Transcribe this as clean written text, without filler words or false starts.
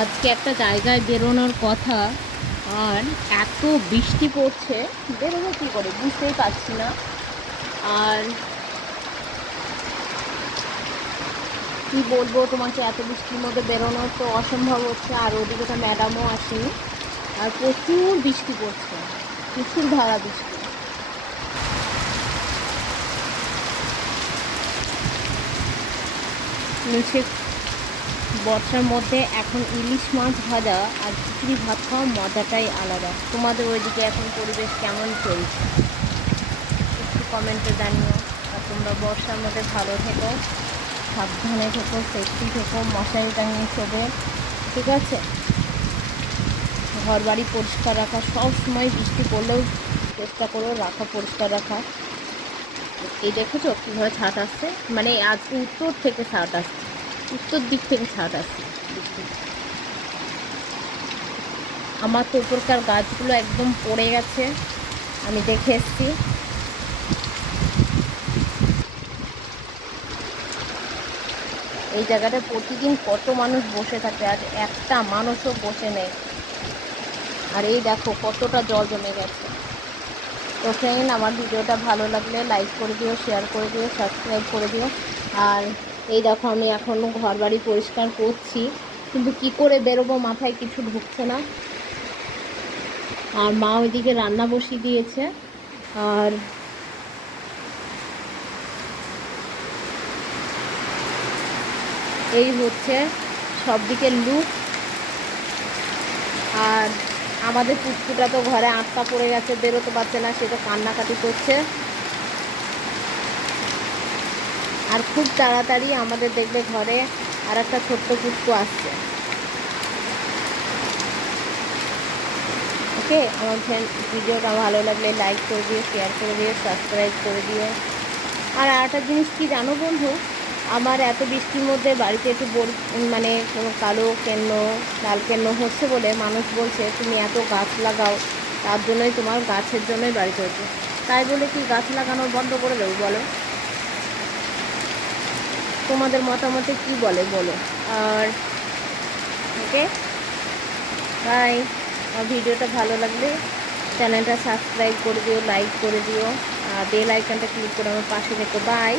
আজকে একটা জায়গায় বেরোনোর কথা, আর এত বৃষ্টি পড়ছে, বেরোবো কী করে বুঝতেই পারছি না। আর কি বলবো তোমাকে, এত বৃষ্টির মধ্যে বেরোনো তো অসম্ভব হচ্ছে। আর ওদিকে তো ম্যাডামও আসেনি, আর প্রচুর বৃষ্টি পড়ছে, প্রচুর ধারা বৃষ্টি। নিচে বর্ষার মধ্যে এখন ইলিশ মাছ ভাজা আর খিচুড়ি ভাত খাওয়া মজাটাই আলাদা। তোমাদের ওইদিকে এখন পরিবেশ কেমন চলছে একটু কমেন্টে জানিও। আর তোমরা বর্ষার মধ্যে ভালো থেকো, সাবধানে থেকো, সেফটি থেকো, মশারি টাঙিয়ে শোবে, ঠিক আছে? ঘর বাড়ি পরিষ্কার রাখা, সব সময় বৃষ্টি পড়লেও চেষ্টা করো রাখা, পরিষ্কার রাখা। এই দেখেছো কীভাবে ছাট আসছে, মানে আজকে উত্তর থেকে ছাট আসছে, উত্তর দিক থেকে ছাট আসছে বৃষ্টি। আমার তো উপরকার গাছগুলো একদম পড়ে গেছে, আমি দেখে এসছি। এই জায়গাটা প্রতিদিন কত মানুষ বসে থাকে, আজ একটা মানুষও বসে নেই। আর এই দেখো কতটা জল জমে গেছে। তো ফ্রেন্ড, আমার ভিডিওটা ভালো লাগলে লাইক করে দিও, শেয়ার করে দিও, সাবস্ক্রাইব করে দিও। আর এই দেখো আমি এখনও ঘর বাড়ি পরিষ্কার করছি, কিন্তু কি করে বেরোবো মাথায় কিছু ঢুকছে না। আর মা ওইদিকে রান্না বসিয়ে দিয়েছে। আর এই হচ্ছে সব দিকের লুক। আর আমাদের পুচকুটা তো ঘরে আটকা পড়ে গেছে, বেরোতে পারছে না, সে তো কান্নাকাটি করছে। আর খুব তাড়াতাড়ি আমাদের দেখবে ঘরে আর একটা ছোট্ট পুচকু আসছে। ওকে, আমার ভিডিওটা ভালো লাগলে লাইক করে দিও, শেয়ার করে দিও, সাবস্ক্রাইব করে দিও। আর আরেকটা জিনিস কি জানো বন্ধু, আমার এত বৃষ্টির মধ্যে বাড়িতে একটু মানে কোনো কালো কেন্ন, লাল কেন্ন হচ্ছে বলে মানুষ বলছে তুমি এত গাছ লাগাও, তার জন্যই তোমার গাছের জন্যই বাড়িতে হচ্ছে। তাই বলে কি গাছ লাগানো বন্ধ করে দেবো বলো? তোমাদের মতামতে কি বলে বলো। আর ওকে, বাই। আমার ভিডিওটা ভালো লাগলে চ্যানেলটা সাবস্ক্রাইব করে দিও, লাইক করে দিও, আর বেল আইকনটা ক্লিক করে আমার পাশে থেকো। বাই।